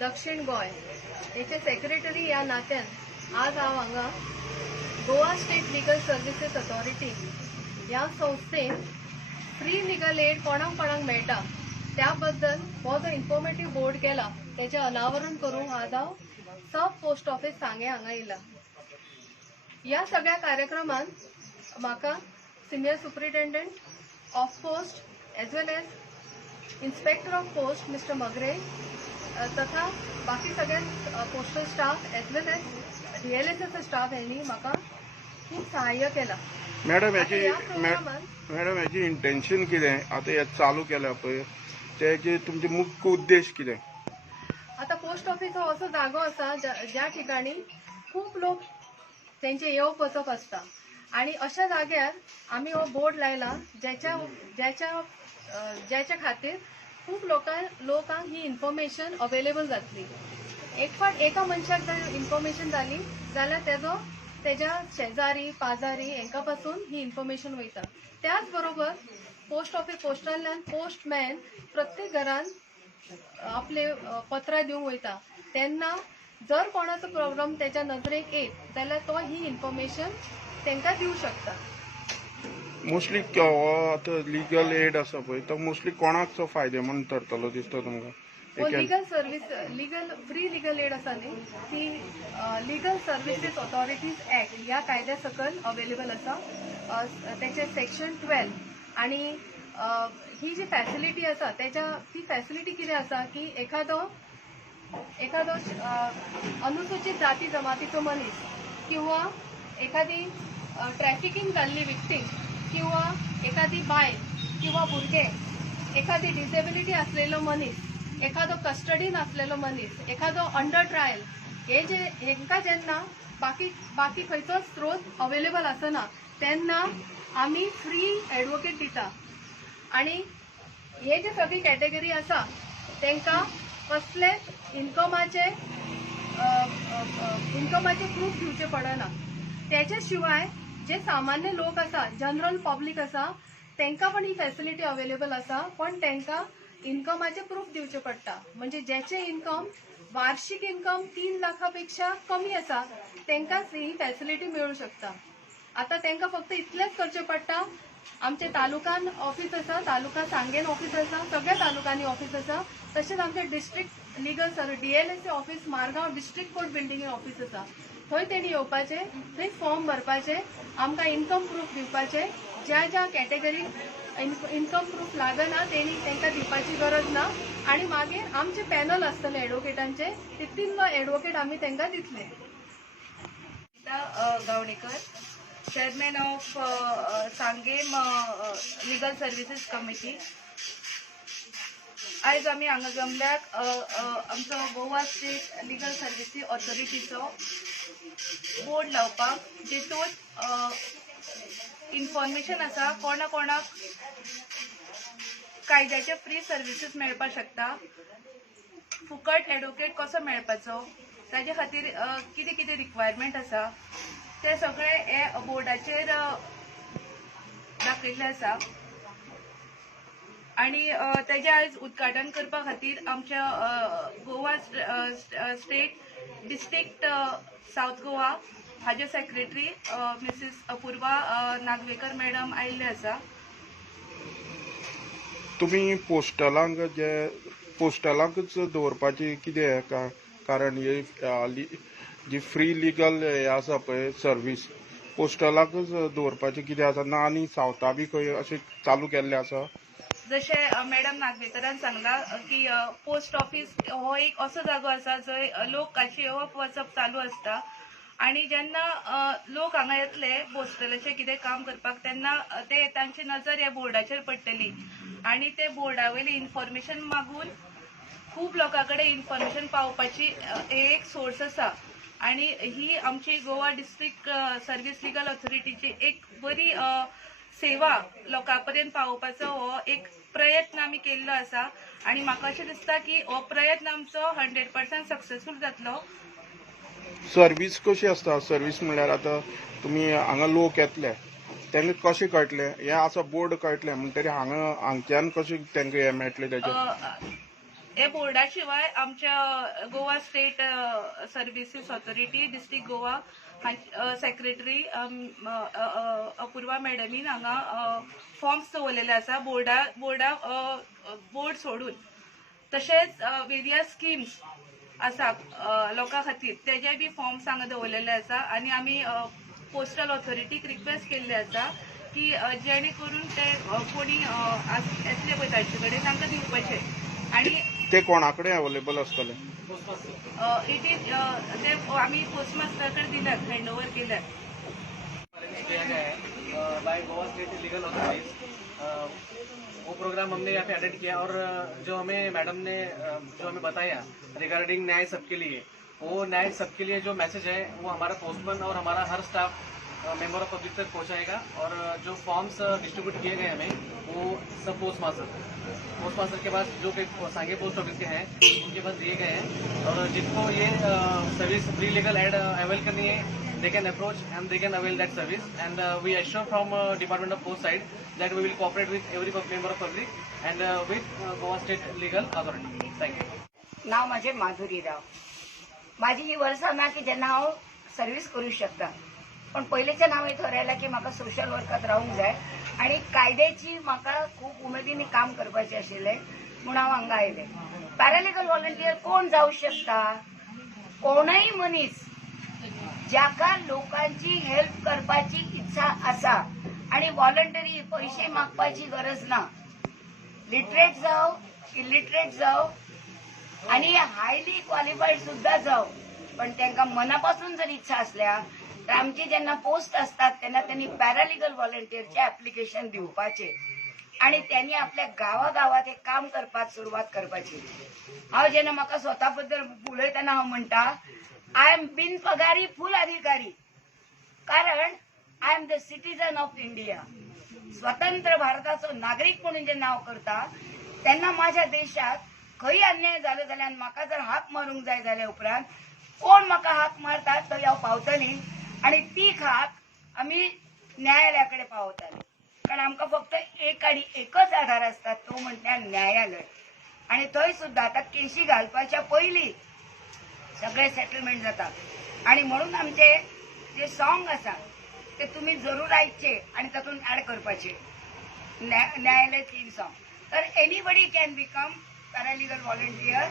दक्षिण गोय याचे सेक्रेटरी या नात्यान आज हांव हांगा Goa state legal services authority ह्या संस्थेन फ्री लिगल एड कोणाक कोणाक मेळटा त्या बद्दल हो जो इन्फॉर्मेटिव्ह बोर्ड केला त्याचे अनावरण करूंक आज हांव सब पोस्ट ऑफिस सांगे हांगा येयला. या सगळ्या कार्यक्रमात म्हाका senior superintendent of post as well as inspector of post Mr Magare तथा बाकी सगळे postal staff as well as डीएलएसचा स्टाफ यांनी म्हाका खूप सहाय्य केला. मॅडम याची इंटेन्शन कितें आता हे चालू केल्या पळय त्याचे तुमचे मुख्य उद्देश कितें? आता पोस्ट ऑफिस हो असो जागो आसा ज्या ठिकाणी खूप लोक त्यांचे येवप वचप असता आणि अशा जाग्यार आम्ही हो बोर्ड लायला ज्याच्या खातीर खूप लोकांक ही इन्फॉर्मेशन अवेलेबल जातली. एका मनशाक जर इन्फॉर्मेशन जाली जाल्यार तेज्या शेजारी पाजारी हेंका पासून ही इन्फॉर्मेशन वयता. त्याच बरोबर पोस्ट ऑफिस पोस्टांतल्यान पोस्टमॅन प्रत्येक घरान आपले पत्रां दिवंक वयता तेन्ना जर कोणाचो प्रोग्राम त्याच्या नजरेक येत जाल्यार तो ही इन्फॉर्मेशन तांकां दिवंक शकता. मोस्टली आता लिगल एड आसा पळय तो मोस्टली कोणाचो फायदेमंद ठरतलो दिसता तुमकां? Legal service free legal add आसा न्ही ती लिगल सर्व्हिसेस ऑथॉरिटीज ऍक्ट ह्या कायद्या सकल अवेलेबल आसा. त्याचे सेक्शन 12 आणि ही जी फॅसिलिटी आसा ती फॅसिलिटी कितें आसा की एखादो अनुसूचित जाती जमातीचो मनीस किंवा एखादी ट्रॅफिकिंग जाल्ली विक्टीम किंवा एखादी बायल किंवा भुरगे एखादी डिसेबिलिटी असलेलो मनीस एखादो कस्टडीन असलेलो मनीस एखादो अंडर ट्रायल हेंका जेन्ना बाकी खंयचो स्त्रोत अवेलेबल आसना तेन्ना आमी फ्री एडवोकेट दिता आणि हे जे सगळी कॅटेगरी आसा तांकां कसलेच इन्कमाचे प्रूफ दिवचे पडना. त्याच्या शिवाय जे सामान्य लोक आसा जनरल पब्लीक आसा तांकां पण ही फॅसिलिटी अवेलेबल आसा पण तांकां इन्कमाचे प्रूफ दिवचे पडटा. म्हणजे ज्याचे इन्कम वार्षिक इन्कम 3 लाखापेक्षा कमी आसा तांकांच ही फॅसिलिटी मेळू शकता. आता तांकां फक्त इतलेंच करचें पडटा आमचे तालुकान ऑफिस आसा तालुका सांगेन ऑफिस आसा सगळ्या तालुकांनी ऑफिस आसा तशेंच आमचे डिस्ट्रिक्ट लिगल सर्व्हिस डीएलएसचे ऑफिस मारगांव डिस्ट्रिक्ट कोर्ट बिल्डिंगेन ऑफिस आसा थंय तेणी येवपाचे थंय फॉर्म भरपाचे आमकां इन्कम प्रूफ दिवपाचे ज्या कॅटेगरीक इन्कम प्रूफ लागना तेणी तांकां दिवपाची गरज ना आणि मागीर आमचे पॅनल आसतले एडवोकेटांचे ते 3 एडवोकेट आमी तांकां दितले. Gavanekar chairman of Sanguem legal services committee. आयज आमी हांगा जमल्याक आमचो गोवा स्टेट लिगल सर्व्हिसेस ऑथॉरिटीचो बोर्ड लावपाक जेतून इन्फॉर्मेशन आसा कोणाक कायद्याचे फ्री सर्व्हिसेस मेळपाक शकता फुकट एडवोकेट कसो मेळपाचो ताजे खातीर कितें कितें रिक्वायरमेंट आसा ते सगळे हे बोर्डाचेर दाखयल्ले आसा आणि तेजे आयज उद्घाटन करपा खातीर आमच्या Goa state district south Goa हाजे secretary Mrs Apurva Nagvekar madam आयिल्ले आसा. तुम्ही पोस्टलांकच दवरपाची कितें कारण हे जी फ्री लिगल हे आसा पळय सर्वीस पोस्टलांकच दवरपाची कितें आसा ना आनी सावथा बी खंय अशें चालू केल्लें आसा? जशे मॅडम नागवेकरान सांगला की पोस्ट ऑफिस हो एक असो जागो आसा जंय लोकांची येवप वचप चालू आसता आणि जेन्ना लोक हांगा येतले पोस्टलाचे कितें काम करपाक तेन्ना ते तांची नजर ह्या बोर्डाचेर पडटली आणि ते बोर्डा वयली इन्फॉर्मेशन मागून खूब लोकां कडेन इन्फॉर्मेशन पावपाची एक सोर्स आसा आणि ही आमची गोवा डिस्ट्रिक्ट सर्व्हिस लिगल ऑथॉरिटीची एक बरी सेवा लोकां पर्यंत पावोवपाचो हो एक प्रयत्न आमी केल्लो आसा आणि म्हाका अशें दिसता की हो प्रयत्न आमचो 100% सक्सेसफूल जातलो. सर्वीस कशी आसता? सर्वीस म्हणल्यार आतां तुमी हांगा लोक येतले तांकां कशें कळटलें हें आसा बोर्ड कळटलें म्हणटरी हांगच्यान कशें तांकां हें मेळटलें? हे बोर्डा शिवाय आमच्या Goa state services authority district Goa secretary Apurva मॅडमीन हांगा फॉर्म्स दवरलेले आसा बोर्ड सोडून. तशेंच वेरियस स्किम्स आसा लोकां खातीर तेजे बी फॉर्म्स हांगा दवरलेले आसा आनी आमी पोस्टल ऑथॉरिटीक रिक्वेस्ट केल्ली आसा की जेणे करून ते कोणी येतले पळय तांचे कडेन तांकां दिवपाचे. आणि ते कोणाकडे अवेलेबल असतले? इट इज ते आम्ही पोस्टमास्टरकडे दिल्यात, हँडओव्हर केल्यात. किया गया है by Goa state legal authorities. वो प्रोग्राम हमने यहाँ पे अटेंड किया और जो हमें मैडम ने जो हमें बताया रिगार्डिंग न्याय सबके लिए, वो न्याय सबके लिए जो मैसेज है वो हमारा पोस्टमैन और हमारा हर स्टाफ मेंबर ऑफ पब्लिक तक पहुंचाएगा। और जो फॉर्म्स डिस्ट्रीब्यूट किए गए हमें वो सब पोस्टमास्टर के पास जो कि सांगे पोस्ट ऑफिस के हैं उनके पास दिए गए हैं। और जिनको ये service free legal aid avail करनी है they can approach and they can avail that service, and we assure from Department of Post side that we will cooperate with every member of public and with Goa State Legal Authority. Thank you. नाव माझे माधुरी राव. माझी ही वर्सां ना की जेन्ना हांव service करूंक शकता, पण पयलींच्या नावे ठरयला की म्हाका सोशल वर्कात रावूंक जाय आनी कायद्याची म्हाका खूब उमेदीन काम करपाचें आशिल्लें म्हूण हांव हांगा आयलें. पॅरालिगल व्हॉलंटियर कोण जावंक शकता? कोणय मनीस ज्याका लोकांची हेल्प करपाची इच्छा आसा आणि व्हॉलंटरी पैसे मागपाची गरज ना. लिटरेट जाव, इलिटरेट जाव आणि हायली क्वालिफाईड सुद्धा जाव, पण त्यांना मनापासून जर इच्छा असल्या तर आमची जेन्ना पोस्ट असतात तेन्ना त्यांनी पॅरालिगल व्हॉलंटियरचे ऍप्लिकेशन दिवपाचे आणि त्यांनी आपल्या गावागावात हे काम करपाक सुरुवात करपाची. हांव जेन्ना म्हाका स्वता बद्दल उलयतना हांव म्हणटा आय एम बिनपगारी फुल अधिकारी, कारण I am the citizen of India. स्वतंत्र भारताचो नागरिक म्हणून जे नाव करता तेन्ना माझ्या देशात खंय अन्याय जालो जाल्यार म्हाका जर हाक मारूंक जाय जाल्या उपरांत कोण म्हाका हाक मारता थंय हांव पावतली आणि ती हाक आमी न्यायालया कडेन पावयताली. कारण आमकां फक्त एक आनी एकच आधार आसता, तो म्हटल्यार न्यायालय. आणि थंय सुद्दां आतां केशी घालपाच्या पयलीं सगळे सेटलमेंट जाता आणि म्हणून आमचे जे सॉंग आसा ते तुम्ही जरूर आयकचे आणि तातूंत ऍड करपाचे. न्यायालय थीम सॉंग. तर एनीबडी कॅन बिकम पॅरालिगल व्हॉलंटियर,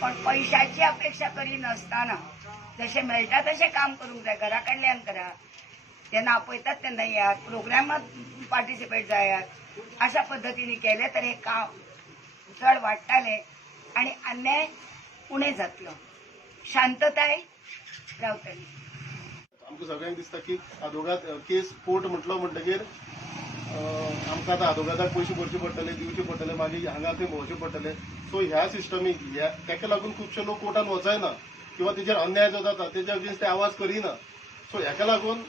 पण पैशाची अपेक्षा करी नसताना जसे मेळटा तसे काम करूंक जाय. घरा कडल्यान करा, जेन्ना आपयतात तेन्ना यात, प्रोग्रामात पार्टिसिपेट जायात. अशा पद्धतीने केले तर हे काम चड वाडटाले आणि अन्याय उणे जातलो, शांतताय रावतली. आमकां सगळ्यांक दिसता की आदवोगाद केस कोर्ट म्हटलो म्हणटकीर आमकां आतां आदवोगादाक पयशे भरचे पडटले, दिवचे पडटले, मागीर हांगा थंय भोंवचे पडटले. सो ह्या सिस्टमीक तेका लागून खुबशे लोक कोर्टान वचयना किंवा तेजेर अन्याय जो जाता तेच्या अगेन्स्ट ते आवाज करिना. सो हेका लागून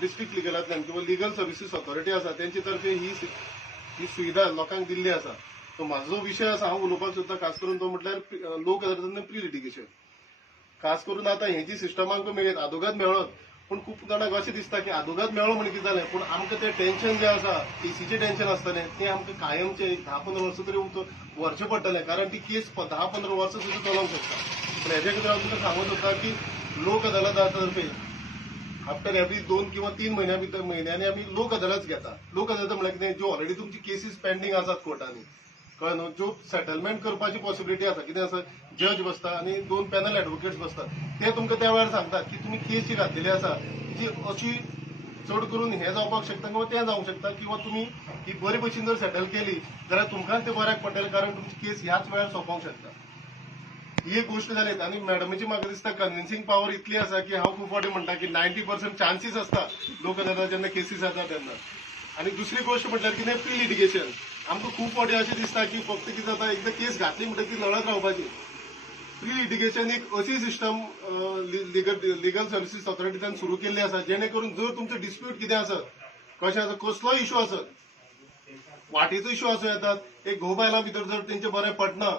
डिस्ट्रिक्ट लिगलांतल्यान किंवा लिगल सर्विसीस ऑथॉरिटी आसा तेंचे तर्फे ही सुविधा लोकांक दिल्ली आसा. सो म्हाजो विशय आसा हांव उलोवपाक सोदता खास करून तो म्हटल्यार लोक अदालतांतल्यान प्री लिटिगेशन. खास करून आता हे जी सिस्टम आमकां मेळत आदवोगाद मेळत, पूण खूब जाणांक अशें दिसता की आदवोगाद मेळ्ळो म्हणून कितें जालें, पूण आमकां तें टेन्शन जें आसा केसीचें टेन्शन आसतलें तें आमकां कायमचें 10-15 वर्सां तरी व्हरचें पडटलें, कारण ती केस 10-15 वर्सां सुद्दां चलोवंक शकता. पूण हेजे खातीर हांव तुमकां सांगूंक सोदता की लोक अदालता तर्फे आफ्टर एवरी 2 किंवा 3 म्हयन्यांनी आमी लोक अदालत घेता. लोक अदालत म्हळ्यार कितें, ज्यो ऑलरेडी तुमची केसीस पेंडींग आसात कोर्टांनी, कळ्ळें न्हू, ज्यो सेटलमेंट करपाची पॉसिबिलिटी आसा, कितें आसा जज बसता आनी 2 पॅनल एडवोकेट्स बसतात, ते तुमकां त्या वेळार सांगतात की तुमी केस जी घातलेली आसा जी अशी चड करून हे जावपाक शकता किंवा तें जावंक शकता, किंवा तुमी ही बरे भशेन जर सेटल केली जाल्यार तुमकां तें बऱ्याक पडटलें, कारण तुमची केस ह्याच वेळार सोंपोवंक शकता. ही एक गोष्ट जाली. आनी मॅडमीची म्हाका दिसता कन्विन्सिंग पावर इतली आसा की हांव खूब फावटी म्हणटा की 90% चान्सीस आसता लोक अदालत जेन्ना केसीस जाता तेन्ना. आनी दुसरी गोष्ट म्हटल्यार कितें, प्री लिटिगेशन. आमकां खूब फावटी अशें दिसता की फक्त कितें जाता, एकदा केस घातली म्हणटकीर लढत रावपाची. प्री लिटिगेशन एक अशी सिस्टम लिगल सर्विसीस ऑथॉरिटीन सुरू केल्ली आसा जेणे करून जर तुमचो डिस्प्यूट कितें आसत, कशें आसा, कसलोय इश्यू आसत, वाटेचो इश्यू आसूं येतात, एक घोव बायलां भितर जर तेंचें बरें पटना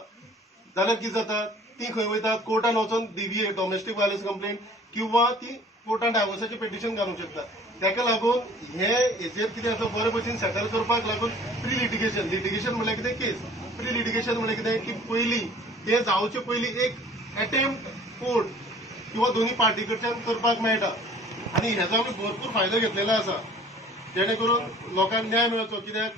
जाल्यार कितें जाता, ती खंय वयतात कोर्टान वचून DVA डोमेस्टीक वायलन्स कंप्लेंट किंवा ती कोर्टान डायवोर्साचे पिटिशन घालूंक शकता. ताका लागून हेजेर कितें आसा बरे भशेन सेटल करपाक लागून प्री लिटिगेशन म्हळ्यार कितें केस प्री लिटिगेशन म्हळ्यार कितें की पयलीं हे जावचे पयलीं एक अटेम्प्ट कोर्ट किंवा दोन्ही पार्टी कडच्यान करपाक मेळटा आनी हेजो आमी भरपूर फायदो घेतलेलो आसा जेणे करून लोकांक न्याय मेळचो. कित्याक